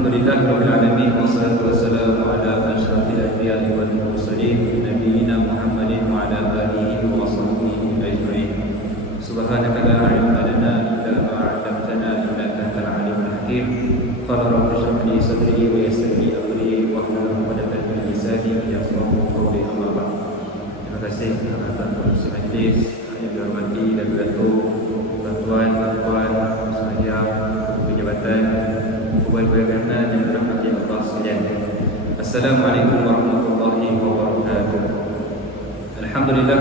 Alhamdulillahirabbil alamin wassalatu wassalamu ala asyrafil anbiya'i wal mursalin nabiyyina Muhammadin wa ala alihi wa sahbihi ajma'in. Subhanaka la ilma lana illa ma 'allamtana innaka antal alimul hakim. Qala rabbi shrah li sadri wa yassir li amri wahlul 'uqdatam min lisani yafqahu qawli. Amma ba'd. Terima kasih atas penonton majlis yang dihormati dan beratuh tuan-tuan, puan, sahaja, pejabat beragama yang dirahmati Allah sekalian. Assalamualaikum warahmatullahi wabarakatuh. Alhamdulillah,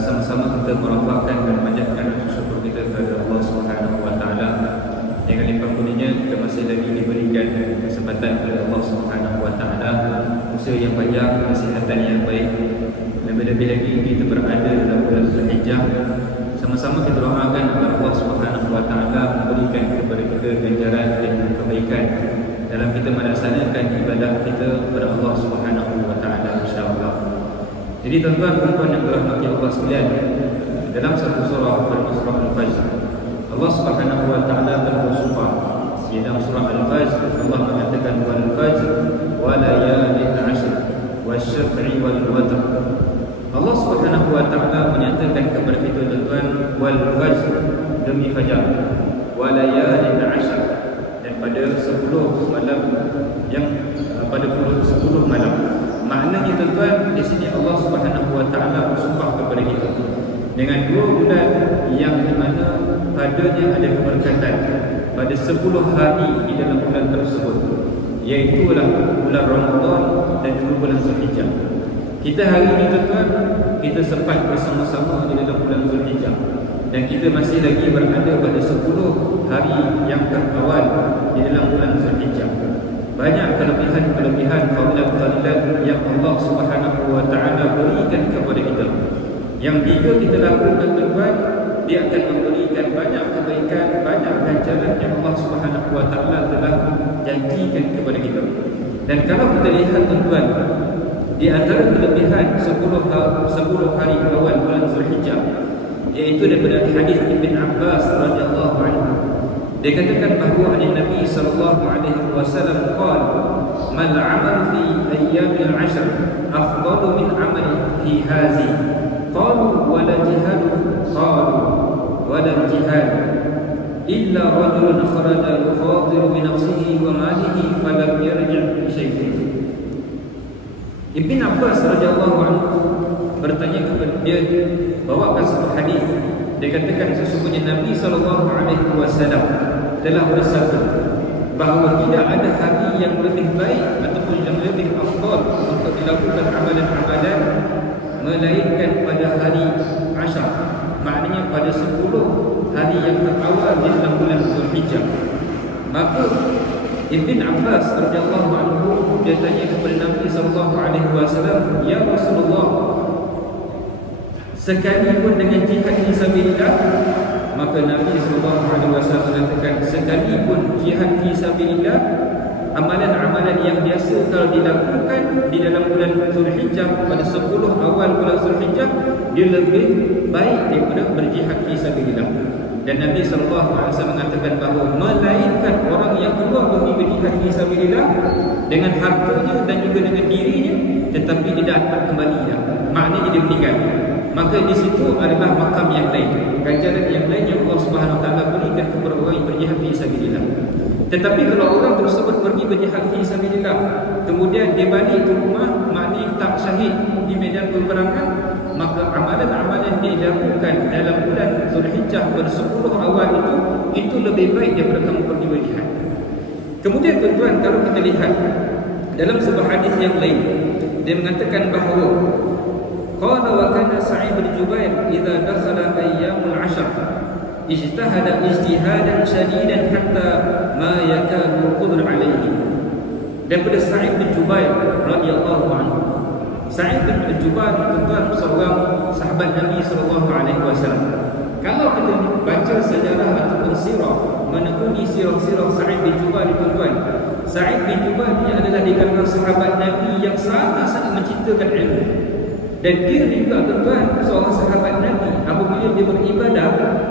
sama-sama kita merafakkan dan memanjatkan syukur kita kepada Allah Subhanahu wa taala. Dengan limpah kurnianya kita masih lagi diberikan kesempatan oleh Allah Subhanahu wa taala, usia yang panjang, kesihatan yang baik. Lebih-lebih lagi kita berada dalam bulan Zulhijjah. Sama-sama kita doakan agar Allah Subhanahu wa taala memberikan kepada kita ganjaran dan kebaikan dalam kita melaksanakan ibadah kita kepada Allah Subhanahu wa taala, insya-Allah. Jadi tuan-tuan dan puan yang dirahmati Allah sekalian, dalam satu surah Al-Surah Al-Fajr, Allah Subhanahu wa taala telah bersumpah di dalam surah Al-Fajr. Allah mengatakan wal fajr wa layalin 'ashr wasyaf'i wal watr. Allah Subhanahu wa taala menyatakan kepada kita tuan-tuan, wal fajr, demi fajar, wa layalin 'ashr, dan pada 10 malam yang pada 10 malam. Maknanya tuan-tuan, di sini Allah Subhanahu wa taala bersumpah kepada kita dengan 2 bulan yang di mana padanya ada keberkatan pada 10 hari di dalam bulan tersebut, iaitu bulan Ramadan dan juga bulan Zulhijjah. Kita hari ini tuan-tuan, kita sempat bersama-sama di dalam bulan Zulhijjah, dan kita masih lagi berada pada 10 hari yang terawal di dalam bulan Zulhijjah. Banyak kelebihan-kelebihan, fadilat-fadilat yang Allah Subhanahu wa taala berikan kepada kita, yang jika kita lakukan tuan-tuan, dia akan memberikan banyak kebaikan, banyak ganjaran yang Allah Subhanahu wa taala telah janjikan kepada kita. Dan kalau kita lihat tuan-tuan, di antara kelebihan 10 hari awal bulan Zulhijjah, iaitu daripada hadis Ibn Abbas radhiyallahu anhu, dia katakan bahawa Nabi sallallahu alaihi wasallam qala mal 'amal fi ayyamil 'ashr afdalu min 'amali fi hazi qalu wala jihad qalu wala jihad illa rajulun kharaja yukhadiru bi nafsihi wa malihi falam yarji' bi syai'in. Ibn Abbas radhiyallahu anhu bertanya kepada dia, bawakan satu hadis. Dia katakan sesungguhnya Nabi sallallahu alaihi wasallam telah bersabda bahawa tidak ada hari yang lebih baik ataupun yang lebih afdal untuk dilakukan amalan-amalan melainkan pada hari Ashar, maknanya pada 10 hari yang terawal di dalam bulan Zulhijjah. Maka Ibn Abbas radhiyallahu anhu dia tanya kepada Nabi sallallahu alaihi wasallam, ya Rasulullah, sekalipun dengan jihad fi sabilillah? Maka Nabi sallallahu alaihi wasallam mengatakan, sekalipun jihad fi sabilillah, amalan-amalan yang biasa kalau dilakukan di dalam bulan Zulhijjah pada 10 awal bulan Zulhijjah, dia lebih baik daripada berjihad fi sabilillah. Dan Nabi SAW mengatakan bahawa melainkan orang yang keluar pergi berjihad fi sabilillah dengan hartanya dan juga dengan dirinya, tetapi tidak dapat kembali dah, maknanya dia meninggal, maka di situ adalah makam yang lain, ganjaran yang lain yang Allah Subhanahu Wa Taala berikan kepada orang yang berjihad fi sabilillah. Tetapi kalau orang tersebut pergi berjihad fi sabilillah, kemudian dia balik ke rumah, maknanya tak syahid di medan peperangan, maka amalan-amalan dia lakukan dalam bulan Zulhijjah pada 10 awal itu lebih baik daripada kamu pergi berjihad. Kemudian tuan-tuan, kalau kita lihat dalam sebuah hadis yang lain, dia mengatakan bahawa qala wa kana Sa'id bin Jubair idza dakhala ayyamul 'ashr ijtahada ijtihadan shadidan hatta ma yakadu qudr alayhi. Daripada Sa'id bin Jubair radhiyallahu anhu. Sa'id bin Jubair tuan-tuan seorang sahabat Nabi sallallahu alaihi wasallam. Kalau kita baca sejarah ataupun sirah, menekuni sirah-sirah Sa'id bin Jubair tuan-tuan, Sa'id bin Jubair ni adalah di kalangan sahabat Nabi yang sangat-sangat mencintakan ilmu. Dan dia juga tuan-tuan seorang sahabat Nabi, apabila dia beribadah,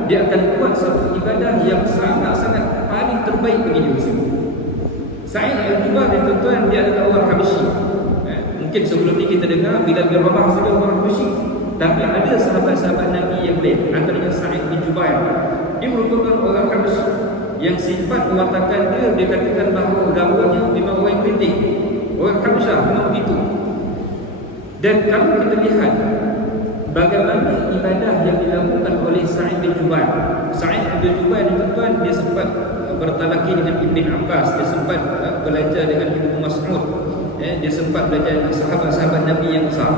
dia akan buat satu ibadah yang sangat-sangat paling terbaik bagi dia sendiri. Sa'id al-Jubair ni tuan-tuan, dia adalah orang Habsyi. Mungkin sebelum ni kita dengar Bilal bin Rabah sebagai orang Habsyi, tapi ada sahabat-sahabat Nabi yang lain, antaranya Sa'id bin Jubair. Dia merupakan orang Habsyi yang sifat wawakan dia katakan bahawa rambutnya memang orang keriting, orang Habsyah memang begitu. Dan kalau kita lihat bagaimana ibadah yang dilakukan oleh Sa'id bin Jubair. Sa'id bin Jubair ni tuan-tuan, dia sempat bertalaki dengan Ibn Abbas, dia sempat belajar dengan Ibnu Mas'ud, dia sempat belajar dengan sahabat-sahabat Nabi yang besar.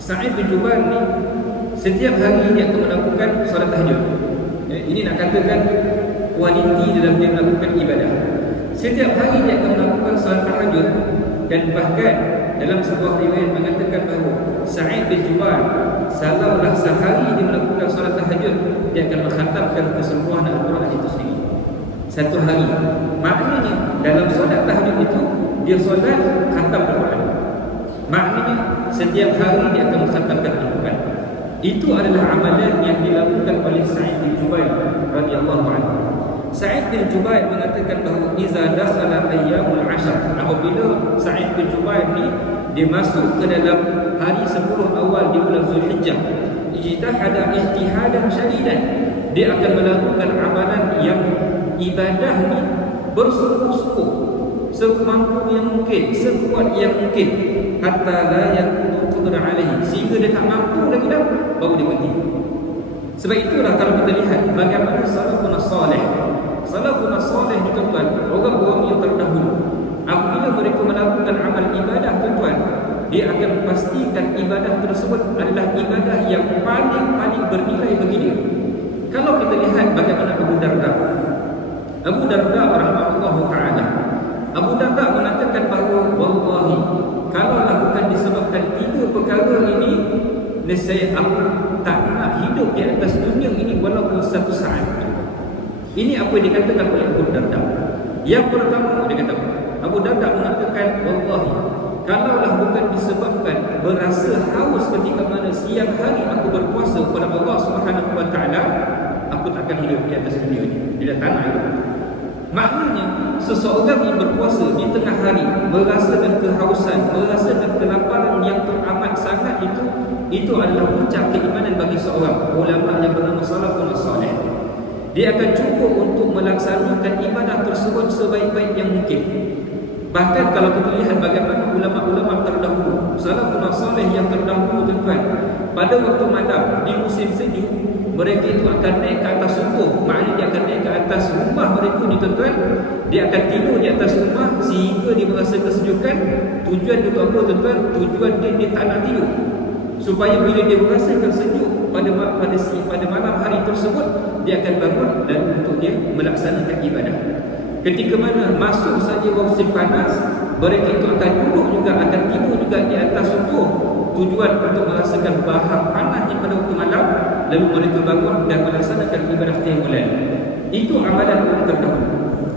Sa'id bin Jubair ni setiap hari dia akan melakukan solat tahajud. Ini nak katakan kualiti dalam dia melakukan ibadah. Setiap hari dia akan melakukan solat tahajud, dan bahkan dalam sebuah riwayat mengatakan bahawa Sa'id bin Jubair salahlah sehari dia melakukan solat tahajud, dia akan mengkhatamkan keseluruhan Al-Quran itu sendiri. Satu hari. Maknanya dalam solat tahajud itu dia solat khatam Al-Quran. Maknanya setiap hari dia akan mengkhatamkan Al-Quran. Itu adalah amalan yang dilakukan oleh Sa'id bin Jubair radhiyallahu anhu. Sa'id bin Jubair mengatakan bahawa iza dakhala ayyamul 'ashr, apabila Sa'id bin Jubair ni dia masuk ke dalam hari 10 awal di bulan Zulhijjah, ijtihada ijtihadan syadidan, dia akan melakukan amalan yang ibadah ni bersungguh-sungguh, semampu yang mungkin, sekuat yang mungkin, hatta la yakunu qadra alaihi, sehingga dia tak mampu lagi dah, baru dia berhenti. Sebab itulah kalau kita lihat bagaimana salafun salih. Salafun salih ni tuan-tuan, orang-orang yang terdahulu, apabila mereka melakukan amal ibadah tuan-tuan, dia akan pastikan ibadah tersebut adalah ibadah yang paling bernilai bagi dia. Kalau kita lihat bagaimana Abu Darda rahimahullahu ta'ala, Abu Darda mengatakan bahawa wallahi, kalau bukan disebabkan 3 perkara ini, nescaya aku tak nak hidup di atas dunia ini walaupun satu saat. Ini apa yang dikatakan oleh Abu Darda. Yang pertama, dia kata, Abu Darda mengatakan wallahi, kalaulah bukan disebabkan berasa haus ketika mana siang hari aku berpuasa kepada Allah Subhanahu wa taala, aku takkan hidup di atas dunia ini. Dia tak nak hidup. Maknanya seseorang yang berpuasa di tengah hari merasakan kehausan, merasakan kelaparan yang teramat sangat, itu adalah puncak keimanan bagi seorang ulama yang bernama salafun salih. Dia akan cuba untuk melaksanakan ibadah tersebut sebaik-baik yang mungkin. Bahkan kalau kita lihat bagaimana ulama-ulama terdahulu, salafun salih yang terdahulu tuan-tuan, pada waktu malam di musim sejuk, mereka itu akan naik ke atas subuh. Maknanya dia akan naik ke atas rumah mereka ni tuan-tuan, dia akan tidur di atas rumah sehingga dia merasa kesejukan. Tujuan dia apa tuan-tuan? Tujuan dia tak nak tidur, supaya bila dia merasakan sejuk pada malam hari tersebut, dia akan bangun dan untuk dia melaksanakan ibadah. Ketika mana masuk saja musim panas, mereka itu akan duduk juga, akan tidur juga di atas subuh, tujuan untuk merasakan bahar panasnya pada waktu malam, lalu mereka bangun dan melaksanakan ibadah qiyamul. Itu amalan orang terdahulu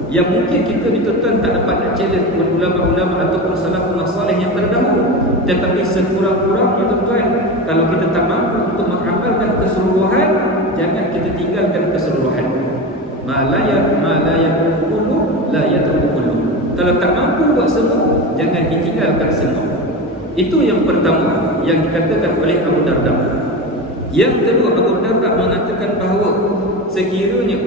yang mungkin kita tuan-tuan tak dapat nak challenge ulama-ulama ataupun salafun salih yang terdahulu. Tetapi sekurang-kurangnya tuan-tuan, kalau kita tak mampu untuk mengamalkan keseluruhan, jangan kita tinggalkan keseluruhan. Malaya kullu la yatruku kullu. Kalau tak mampu buat semua, jangan ditinggalkan semua. Itu yang pertama yang dikatakan oleh Abu Darda. Yang kedua, Abu Darda mengatakan bahawa sekiranya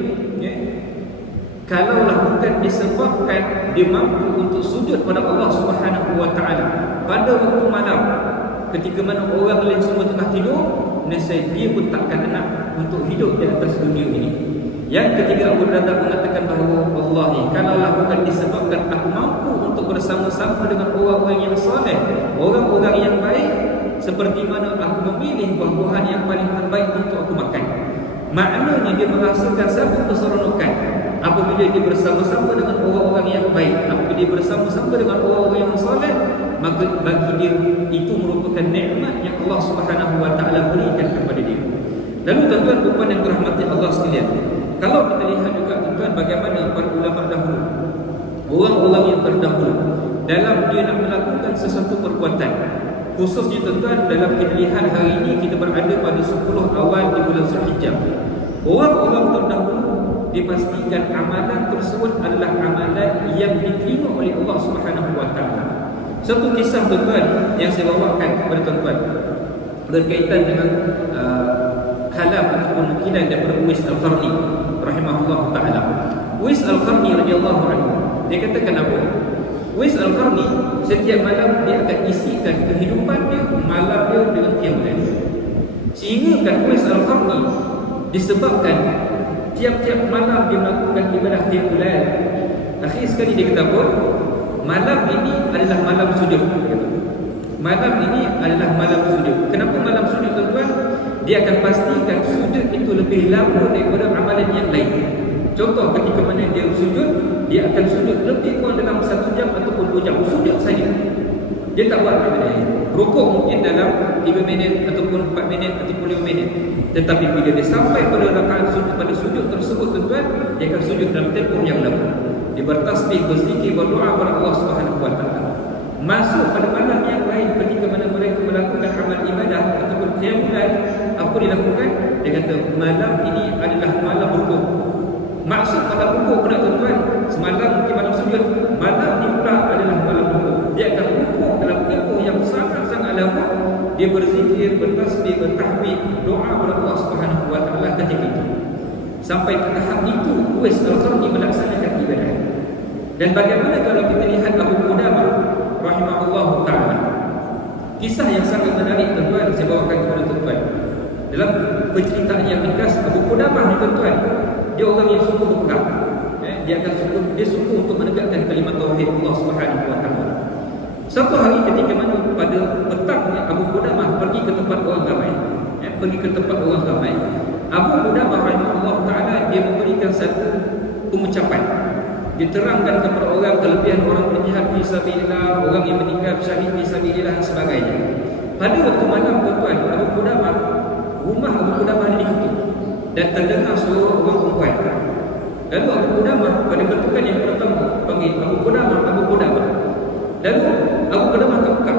kalaulah bukan disebabkan dia mampu untuk sujud pada Allah Subhanahu wa taala pada waktu malam, ketika mana orang lain semua tengah tidur, nescaya dia pun takkan nak untuk hidup di atas dunia ini. Yang ketiga, Abu Darda mengatakan bahawa wallahi, kalaulah bukan disebabkan aku mampu untuk bersama-sama dengan orang-orang yang soleh, orang-orang yang baik, seperti mana aku memilih buah-buahan yang paling terbaik untuk aku makan. Maknanya dia merasakan satu keseronokan apabila dia bersama-sama dengan orang-orang yang baik, apabila dia bersama-sama dengan orang-orang yang soleh, maka bagi dia itu merupakan nikmat yang Allah Subhanahu wa taala berikan kepada dia. Lalu tuan-tuan puan yang dirahmati Allah sekalian, kalau kita lihat juga tuan-tuan bagaimana para ulama dahulu, orang-orang yang terdahulu, dalam dia nak melakukan sesuatu perbuatan, khususnya tuan-tuan dalam kita lihat hari ini kita berada pada 10 awal di bulan Zulhijjah. Orang-orang terdahulu dipastikan amalan tersebut adalah amalan yang diterima oleh Allah Subhanahu wa taala. Satu kisah tuan-tuan yang saya bawakan kepada tuan-tuan berkaitan dengan kalam ataupun nukilan daripada Uwais Al-Qarni rahimahullah taala. Uwais Al-Qarni radhiyallahu anhu, dia katakan apa? Uwais Al-Qarni setiap malam dia akan isikan kehidupan dia, malam dia dengan qiyamul. Sehingga kan Uwais Al-Qarni disebabkan tiap-tiap malam dia melakukan ibadah qiyamul. Akhir sekali dia kata apa? Malam ini adalah malam sujud. Malam ini adalah malam sujud. Kenapa malam sujud tuan-tuan? Dia akan pastikan sujud itu lebih lama daripada amalan yang lain. Contoh ketika mana dia sujud, dia akan sujud lebih kurang dalam 1 jam ataupun 2 jam. Sujud saja. Dia tak buat benda lain. Rukuk mungkin dalam 3 minit ataupun 4 minit ataupun 5 minit. Tetapi bila dia sampai pada rakaat sujud, pada sujud tersebut tuan-tuan, dia akan sujud dalam tempoh yang lama. Dia bertasbih, berzikir, berdoa kepada Allah Subhanahu wa taala. Masuk pada malam yang lain ketika mana mereka melakukan amal ibadah ataupun qiyamul lail, apa dilakukan? Dia kata malam ini adalah malam rukuk. Maksud malam rukuk pula tuan-tuan, semalam mungkin malam sujud, malam ni pula adalah malam rukuk. Dia akan rukuk dalam tempoh yang sangat-sangat lama. Dia berzikir, bertasbih, bertahmid, doa kepada Allah Subhanahu wa taala ketika itu. Sampai ke tahap itu Uwais Al-Qarni melaksanakan ibadah. Dan bagaimana kalau kita lihat Abu Qudamah rahimahullahu taala? Kisah yang sangat menarik tuan-tuan saya bawakan kepada tuan-tuan. Dalam penceritaan yang ringkas, Abu Qudamah ni tuan-tuan, dia orang yang suka berperang. Dia suka untuk menegakkan kalimat tauhid Allah Subhanahu wa taala. Satu hari ketika mana pada petangnya Abu Qudamah pergi ke tempat orang ramai. Abu Qudamah rahimahullah ta'ala dia memberikan satu pengucapan. Diterangkan kepada orang kelebihan orang berjihad fisabilillah, orang yang meninggal syahid fisabilillah dan sebagainya. Pada waktu malam tuan-tuan, rumah Abu Qudamah ini diketuk dan terdengar suara orang perempuan. Lalu Abu Qudamah pada ketukan yang pertama panggil Abu Qudamah. Lalu Abu Qudamah terbuka.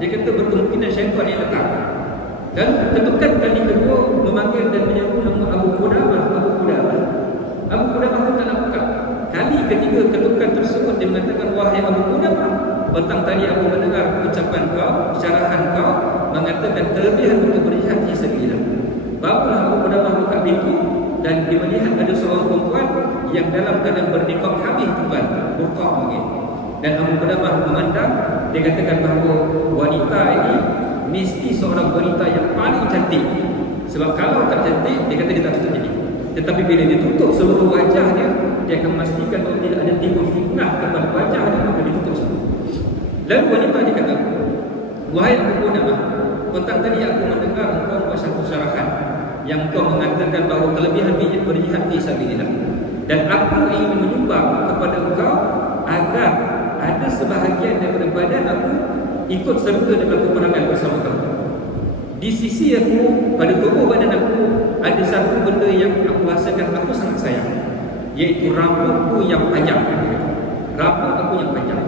Dia kata berkemungkinan syaitan yang datang. Dan ketukan kali kedua memanggil dan menyeru nama Abu Qudamah. Abu Qudamah pun tak nak buka. Kali ketiga ketukan tersebut dia mengatakan, wahai Abu Qudamah, petang tadi aku mendengar ucapan kau, syarahan kau mengatakan kelebihan untuk berjihad fisabilillah. Barulah Abu Qudamah buka pintu dan dia melihat ada seorang perempuan yang dalam keadaan berniqab habis tuan, burqa mungkin. Dan Abu Qudamah memandang, dia katakan bahawa wanita ini mesti seorang wanita yang paling cantik. Sebab kalau tak cantik, dia kata dia tak tutup jadi. Tetapi bila dia tutup seluruh wajahnya, dia akan memastikan bahawa tidak ada timbul fitnah kepada wajahnya, maka dia tutup semua. Lalu wanita dia kata, wahai Abu Qudamah, petang tadi aku mendengar engkau buat satu syarahan yang engkau mengatakan bahawa kelebihan berjihad fisabilillah. Dan aku ingin menyumbang kepada engkau agar ada sebahagian daripada badan aku ikut serta dalam peperangan bersama kamu. Di sisi aku, pada tubuh badan aku, ada satu benda yang aku rasakan aku sangat sayang, iaitu rambutku yang panjang. Rambut aku yang panjang.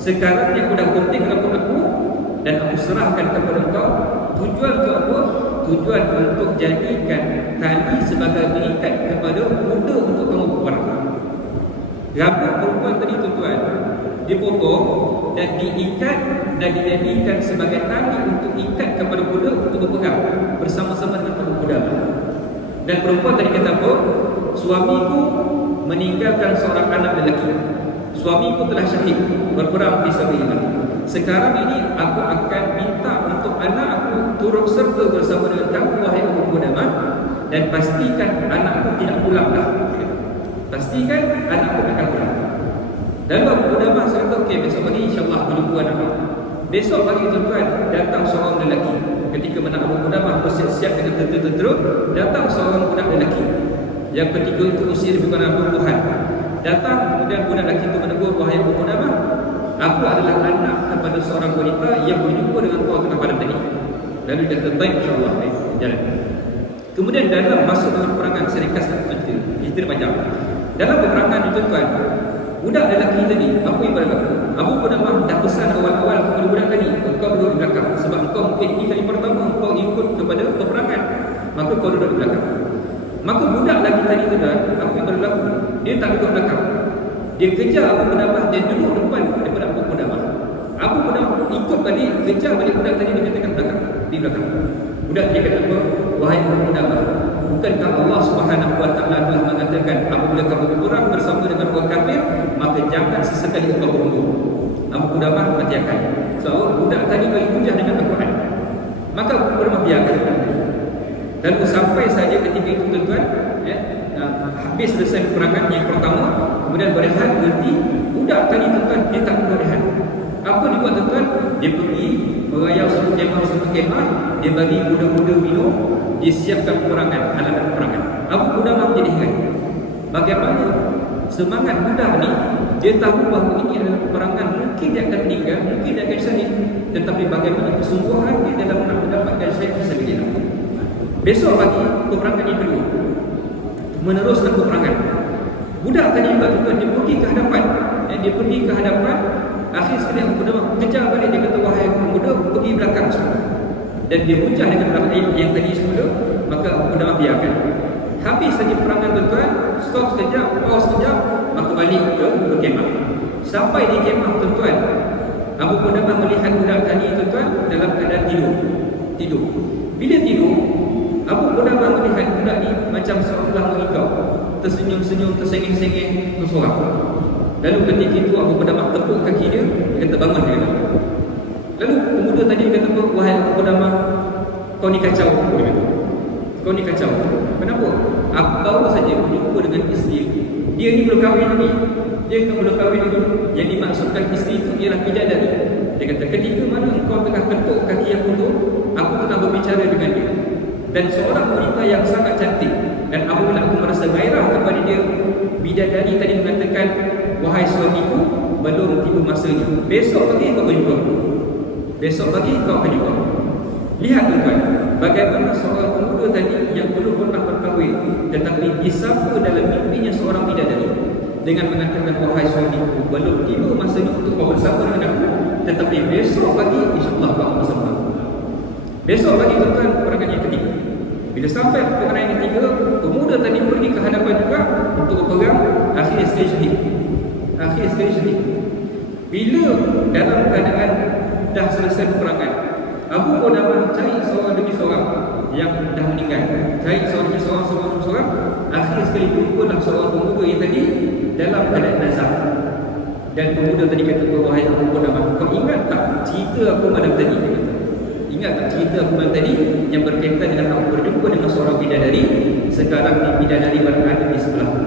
Sekarang ni aku dah gunting rambut aku dan aku serahkan kepada engkau. Tujuan untuk apa? Tujuan untuk jadikan tali sebagai pengikat kepada kuda untuk kamu berperang. Rambut perempuan tadi tuan-tuan dipotong dan diikat dan dijadikan sebagai tali untuk ikat kepada kuda untuk berperang bersama-sama dengan Abu Qudamah. Dan perempuan tadi kata apa? Suamiku meninggalkan seorang anak lelaki. Suamiku telah syahid berperang fisabilillah. Sekarang ini aku akan minta untuk anak aku turut serta bersama dengan kamu wahai Abu Qudamah, dan pastikan anakku tidak pulang dah. Pastikan anakku akan pulang. Lalu Abu Qudamah kata, okey, besok pagi insyaAllah aku jumpa anak aku. Besok pagi tuan-tuan, datang seorang lelaki. Ketika mana Abu Qudamah bersiap-siap dengan tentera-tentera, datang seorang budak lelaki yang ketika itu usia lebih kurang 20-an. Datang, kemudian budak lelaki itu menegur, wahai Abu Qudamah, aku adalah anak kepada seorang wanita yang berjumpa dengan kau tengah malam tadi. Lalu dia kata, baik, insyaAllah, baik, jalan. Kemudian dalam masuk dalam peperangan, saya ringkaskan cerita panjang. Dalam peperangan itu tuan, budak lelaki tadi, apa yang berlaku? Abu Qudamah dah pesan awal-awal kepada budak tadi, engkau duduk di belakang. Sebab engkau mungkin ini kali pertama engkau ikut kepada peperangan, maka kau duduk di belakang. Maka budak lagi tadi tu dah, apa yang berlaku? Dia tak duduk belakang. Dia kejar Abu Qudamah, dia duduk depan daripada Abu Qudamah. Abu Qudamah ikut balik, kejar balik budak tadi, dia katakan belakang, di belakang. Budak tadi kata apa? Wahai Abu Qudamah, bukankah Allah Subhanahu wa taala telah mengatakan apabila kamu berperang bersama dengan orang kafir, maka jangan sesekali engkau berunding. Abu Qudamah mati akal. So budak tadi bagi hujah dengan Al-Quran. Maka Abu Qudamah biarkan. Lalu sampai saja ketika itu tuan-tuan, habis selesai peperangan yang pertama, kemudian berehat, berhenti. Budak tadi tuan-tuan, dia tak perlu rehat. Apa dia buat tuan-tuan? Dia pergi merayau satu kemah, dia bagi budak-budak minum, dia siapkan peperangan, alat peperangan. Abu Qudamah menjadi heran. Bagaimana semangat budak ni, dia tahu bahawa ini adalah peperangan, mungkin dia akan meninggal, mungkin dia akan syahid, tetapi bagaimana kesungguhan dia dalam nak mendapatkan syahid fisabilillah. Besok pagi peperangan yang kedua, meneruskan peperangan. Budak tadi juga tuan, dia pergi ke hadapan, akhir sekali Abu Qudamah kejar balik, dia kata wahai pemuda, pergi belakang semula. Dan dia hujah dengan ayat yang tadi semula, maka Abu Qudamah biarkan. Habis saja perangan tuan-tuan, stop sekejap, pause sekejap, maka balik ke kemah. Sampai di kemah tuan-tuan, Abu Qudamah melihat budak tadi tuan-tuan dalam keadaan tidur. Bila tidur, Abu Qudamah melihat budak ni macam seolah mengigau, tersenyum-senyum, tersengih-sengih, tersorak. Lalu ketika itu Abu Qudamah tepuk kaki dia, dia kata bangun dia. Lalu pemuda tadi kata apa? Wahai Abu Qudamah, kau ni kacau. Dia kata, kau ni kacau. Kenapa? Aku baru saja berjumpa dengan isteri. Dia ni belum kahwin lagi. Dia kan belum kahwin lagi. Yang dimaksudkan isteri itu ialah bidadari. Dia kata, ketika mana engkau tengah ketuk kaki aku tu, aku tengah berbicara dengan dia. Dan seorang wanita yang sangat cantik. Dan apabila aku merasa gairah kepada dia, bidadari tadi mengatakan, wahai suamiku, belum tiba masanya. Besok pagi kau berjumpa. Besok pagi kau akan jumpa. Lihat tuan-tuan, bagaimana seorang pemuda tadi yang belum pernah berkahwin, tetapi disapa dalam mimpinya seorang bidadari dengan mengatakan, wahai suamiku, belum tiba masanya untuk kau bersama dengan aku, tetapi besok pagi insyaAllah kau bersama aku. Besok pagi tuan-tuan, peperangan yang ketiga. Bila sampai peperangan yang ketiga, pemuda tadi pergi ke hadapan juga untuk berperang, akhirnya sekali syahid. Bila dalam keadaan dah selesai peperangan, Abu Qudamah cari seorang demi seorang yang dah meninggal, cari seorang demi seorang, akhirnya sekali jumpalah seorang pemuda yang tadi dalam keadaan nazar. Dan pemuda tadi kata, wahai Abu Qudamah, kau ingat tak cerita aku malam tadi? Ingat tak cerita aku malam tadi yang berkaitan dengan aku berjumpa dengan seorang bidadari, sekarang bidadari berada di sebelah aku.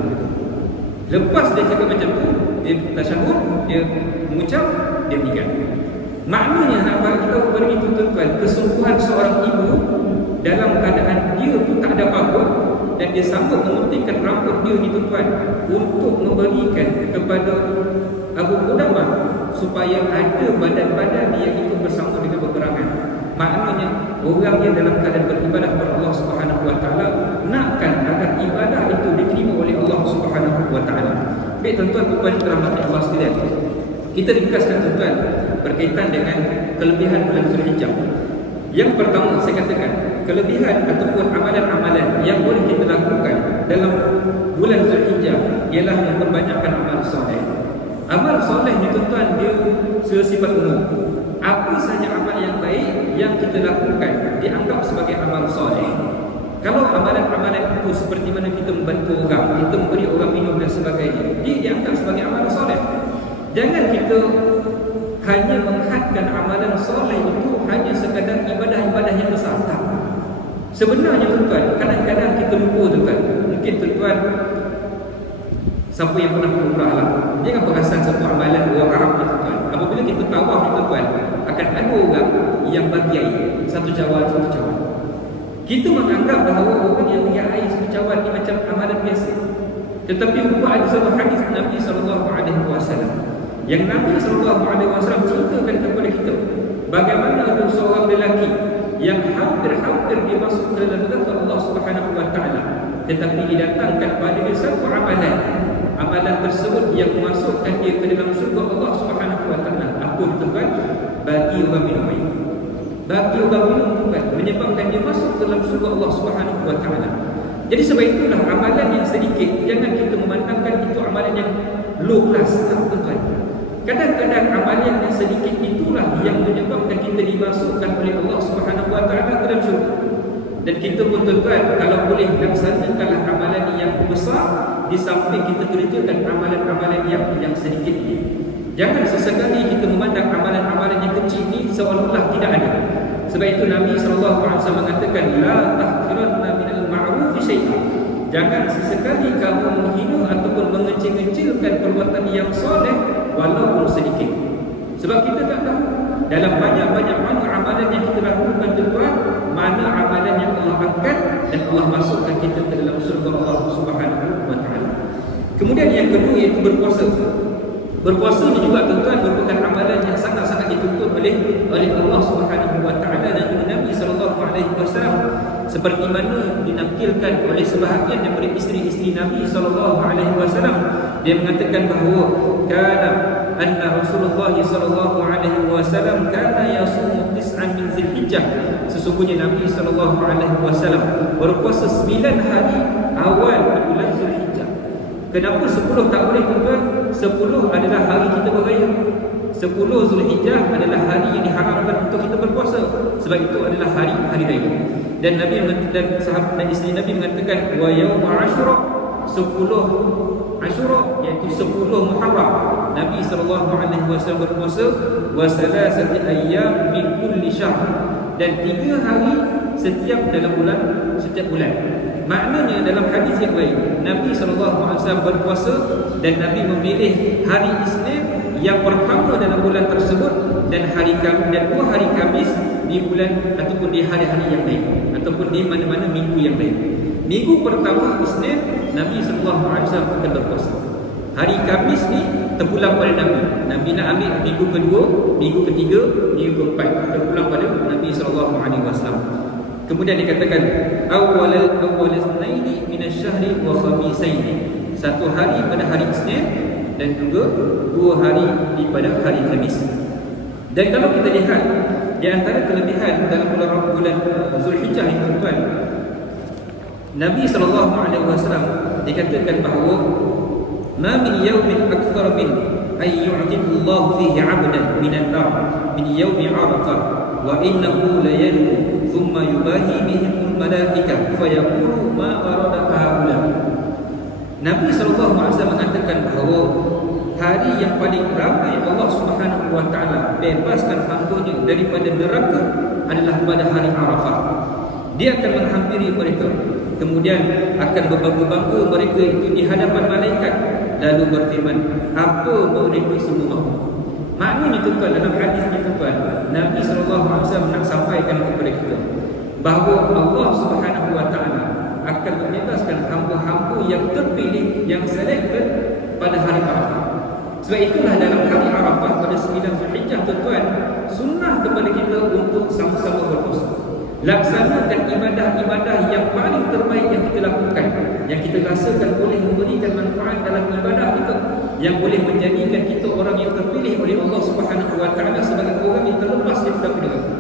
Lepas dia cakap macam tu, dia tasyahud, dia mengucap, dia meninggal. Maknanya nak bagi tahu kepada kita tuan-tuan, kesungguhan seorang ibu dalam keadaan dia pun tak ada apa-apa, dan dia sanggup mementingkan rambut dia ni tuan-tuan untuk memberikan kepada Abu Qudamah supaya ada badan-badan dia ikut bersama dengan peperangan. Maknanya orang yang dalam keadaan beribadah kepada Allah Subhanahu wa taala nakkan agar ibadah itu diterima oleh Allah Subhanahu wa taala. Baik tuan-tuan puan dirahmati Allah sekalian. Kita ringkaskan tuan-tuan berkaitan dengan kelebihan bulan Zulhijjah. Yang pertama saya katakan, kelebihan ataupun amalan-amalan yang boleh kita lakukan dalam bulan Zulhijjah ialah memperbanyakkan amal soleh. Amal soleh ni tuan-tuan dia bersifat umum. Apa saja amal yang baik yang kita lakukan dianggap sebagai amal soleh. Kalau amalan-amalan itu seperti mana kita membantu orang, kita memberi orang minum dan sebagainya, dia dianggap sebagai amal soleh. Jangan kita hanya menghadkan amalan soleh itu hanya sekadar ibadah-ibadah yang besar. Tak. Sebenarnya tuan-tuan, kadang-kadang kita lupa tuan-tuan. Mungkin tuan-tuan, siapa yang pernah berumrah lah, jangan perasan satu amalan orang Arab ni tuan-tuan. Apabila kita tawaf ni tuan-tuan, akan ada orang yang bagi air satu cawan. Kita menganggap bahawa orang yang bagi air satu cawan ni macam amalan biasa. Tetapi rupa ada satu hadis Nabi SAW yang Nabi SAW ceritakan kepada kita bagaimana ada seorang lelaki yang hampir-hampir dia masuk ke dalam neraka Allah Subhanahu wa taala, tetapi didatangkan pada dia satu amalan tersebut yang memasukkan dia ke dalam surga Allah Subhanahu wa taala. Apa tuan? Bagi orang minum air. Bagi orang minum tuan, menyebabkan dia masuk ke dalam surga Allah Subhanahu wa taala. Jadi sebab itulah amalan yang sedikit jangan kita memandangkan itu low class, tak tuan. Kadang-kadang amalan yang sedikit itulah yang menyebabkan kita dimasukkan oleh Allah Subhanahu Wa Taala ke dalam syurga. Dan kita pun tuan, kalau boleh laksanakanlah amalan yang besar di samping kita kerjakan amalan-amalan yang sedikit ini. Jangan sesekali kita memandang amalan-amalan yang kecil ini seolah-olah tidak ada. Sebab itu Nabi SAW mengatakan, la tahqiranna minal ma'rufi syai'an. Jangan sesekali kamu menghina ataupun mengecil-ngecilkan perbuatan yang soleh walaupun sedikit. Sebab kita tak tahu dalam banyak-banyak mana amalan yang kita lakukan tuan, mana amalan yang Allah angkat dan Allah masukkan kita ke dalam surga Allah Subhanahu Wa Taala. Kemudian yang kedua iaitu berpuasa. Berpuasa ini juga tuan merupakan amalan yang sangat-sangat dituntut oleh Allah Subhanahu Wa Taala dan juga Nabi sallallahu alaihi wasallam, seperti mana dinakilkan oleh sebahagian daripada isteri-isteri Nabi sallallahu alaihi wasallam. Dia mengatakan bahawa kana anna Rasulullah sallallahu alaihi wasallam kana yasumu tis'an min Zulhijjah. Sesungguhnya Nabi sallallahu alaihi wasallam berpuasa 9 hari awal bulan Zulhijjah. Kenapa 10 tak boleh tuan? 10 adalah hari kita beraya. 10 Zulhijjah adalah hari yang diharamkan untuk kita berpuasa. Sebab itu adalah hari raya. Dan Nabi dan sahabat dan isteri Nabi mengatakan wa yaum Asyura, 10 Asyura iaitu 10 Muharram. Nabi sallallahu alaihi wasallam berpuasa wa salasati ayyam min kulli syahr, dan 3 hari setiap bulan. Maknanya dalam hadis yang lain, Nabi SAW berpuasa dan Nabi memilih hari Isnin yang pertama dalam bulan tersebut dan hari Khamis dan 2 hari Khamis di bulan ataupun di hari-hari yang lain ataupun di mana-mana minggu yang lain. Minggu pertama Isnin Nabi SAW akan berpuasa. Hari Khamis ni terpulang pada Nabi. Nabi nak ambil minggu kedua, minggu ketiga, minggu keempat, terpulang pada Nabi SAW. Kemudian dikatakan awwal itsnaini minasyahri wa khamisaini, satu hari pada hari Isnin dan juga 2 hari pada hari Khamis. Dan kalau kita lihat di antara kelebihan dalam bulan Zulhijjah ini tuan, Nabi SAW dikatakan bahawa ma min yawmin akthar min ay yu'tiku Allah fihi 'abdan minan nar min yawmi Arafah wa innahu la yanmu thumma yubahi bihim al-malaikah fayaqulu ma arada haula. Nabi SAW mengatakan bahawa hari yang paling ramai Allah Subhanahu Wa Taala bebaskan hamba-Nya daripada neraka adalah pada hari Arafah. Dia akan menghampiri mereka, kemudian akan berbangga-bangga mereka itu di hadapan malaikat, lalu berfirman, apa mereka semua mahu. Maknanya tuan, dalam hadis ni tuan, Nabi SAW nak sampaikan kepada kita bahawa Allah Subhanahu Wa Taala akan membebaskan hamba-hamba yang terpilih, yang selected pada hari Arafah. Sebab itulah dalam hari Arafah pada 9 Zulhijjah tuan, sunnah kepada kita untuk sama-sama berpuasa. Laksanakan ibadah-ibadah yang paling terbaik yang kita lakukan, yang kita rasakan boleh memberikan manfaat dalam ibadah kita, yang boleh menjadikan kita orang yang terpilih oleh Allah Subhanahu Wa Taala sebagai orang yang terlepas daripada neraka.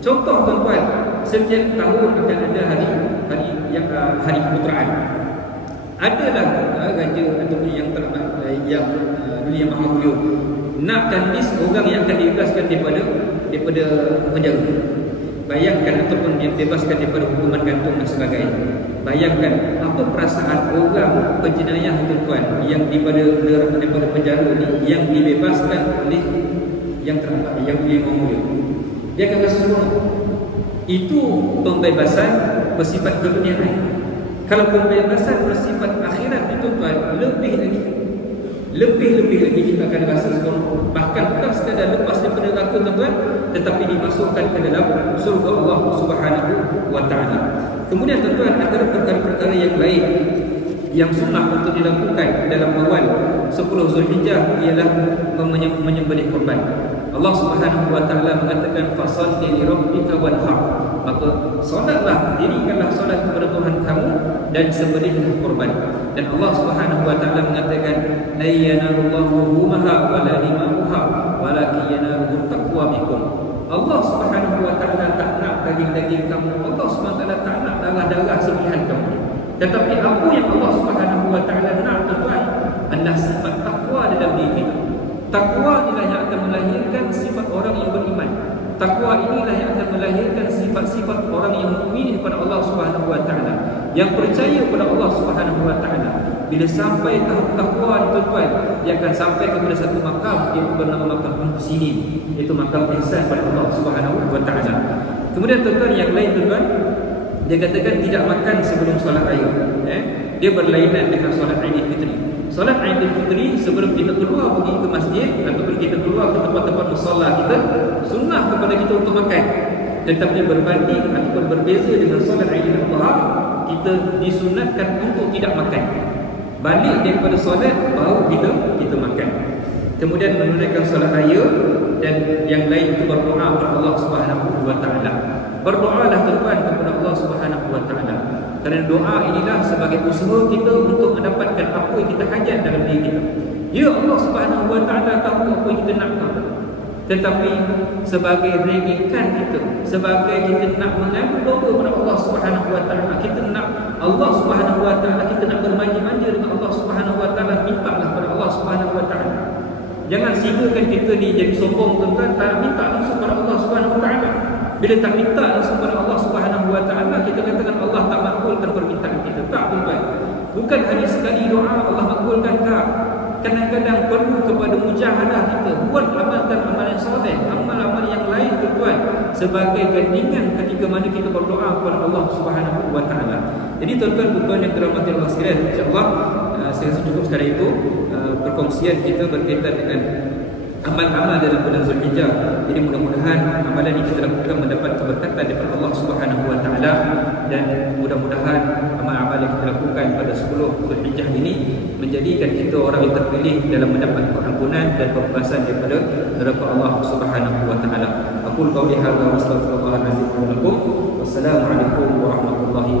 Contoh tuan-tuan, setiap tahun akan ada hari keputeraan. Adalah raja ataupun yang yang maha mulia nakkan list orang yang akan dibebaskan daripada penjara. Bayangkan, ataupun dia bebaskan daripada hukuman gantung dan sebagainya. Bayangkan apa perasaan orang penjenayah tuan yang daripada penjara ni, yang dibebaskan oleh yang terhadap yang mulia. Dia akan rasa seronok. Itu pembebasan bersifat keduniaan. Kalau pembebasan bersifat akhirat itu tuan, lebih lagi kita akan rasa seronok. Bahkan bukan sekadar lepas daripada neraka tuan, tetapi dimasukkan ke dalam surga Allah Subhanahu Wa Taala. Kemudian tuan, antara perkara-perkara yang lain yang sunnah untuk dilakukan dalam awal 10 Zulhijjah ialah menyembelih korban. Allah Subhanahu Wa Taala mengatakan fasalli li rabbika wanhar, maka solatlah, dirikanlah solat kepada Tuhan kamu dan sembelihlah korban. Dan Allah Subhanahu Wa Taala mengatakan la yanalullahu rumaha wala dimaha walakin yanaluhu taqwa minkum. Allah Subhanahu Wa Taala tak nak daging-daging kamu, Allah Subhanahu Wa Taala tak nak darah-darah sembelihan kamu. Tetapi apa yang Allah Subhanahu Wa Taala nak tuan adalah sifat takwa Takwa inilah yang akan melahirkan sifat orang yang beriman. Takwa inilah yang akan melahirkan sifat-sifat orang yang mukmin kepada Allah Subhanahu wa taala, yang percaya kepada Allah Subhanahu wa taala. Bila sampai tahap takwa ni tuan-tuan, dia akan sampai kepada satu makam iaitu bernama makam muhsinin, iaitu makam ihsan kepada Allah Subhanahu wa taala. Kemudian tuan-tuan yang lain tuan-tuan, dia katakan tidak makan sebelum solat Aid. Dia berlainan dengan solat Aidilfitri. Solat Aidilfitri sebelum kita keluar pergi ke masjid ataupun kita keluar ke tempat-tempat musalla kita, sunnah kepada kita untuk makan. Tetapi berbanding ataupun berbeza dengan solat Aidil-Adha, kita disunatkan untuk tidak makan. Balik daripada solat baru kita makan. Kemudian menunaikan solat raya dan yang lain itu berdoa kepada Allah Subhanahu wa taala. Berdoalah tuan-tuan kepada Allah Subhanahu wa taala. Kerana doa inilah sebagai usaha kita untuk mendapatkan apa yang kita hajat dalam diri kita. Ya Allah Subhanahu wa taala tahu apa yang kita nak tahu. Tetapi sebagai regikan kita, sebagai kita nak mengambil doa kepada Allah Subhanahu wa taala, kita nak Allah Subhanahu wa taala, kita nak bermanja-manja dengan Allah Subhanahu wa taala, mintalah kepada Allah Subhanahu wa taala. Jangan sehinggakan kita ni jadi sombong tuan-tuan, tak minta langsung kepada Allah Subhanahu wa taala. Bila tak minta langsung kepada Allah Subhanahu wa taala, kita katakan Allah tak makbulkan permintaan kita. Tak tuan-tuan. Bukan hanya sekali doa Allah makbulkan tak. Kadang-kadang perlu kepada mujahadah kita. Buat amalkan amalan soleh, amal-amal yang lain tuan-tuan, sebagai gandingan ketika mana kita berdoa kepada Allah Subhanahu wa taala. Jadi tuan-tuan yang dirahmati Allah sekalian, insya-Allah saya rasa cukup sekadar itu perkongsian kita berkaitan dengan amal-amal dalam bulan Zulhijjah. Jadi mudah-mudahan amalan yang kita lakukan mendapat keberkatan daripada Allah Subhanahu wa taala, dan mudah-mudahan amal-amal yang kita lakukan pada 10 Zulhijjah ini menjadikan kita orang yang terpilih dalam mendapat pengampunan dan pembebasan daripada neraka Allah Subhanahu wa taala. Aqul qawli hadza wa astaghfirullahal azim wa lakum. Wassalamualaikum warahmatullahi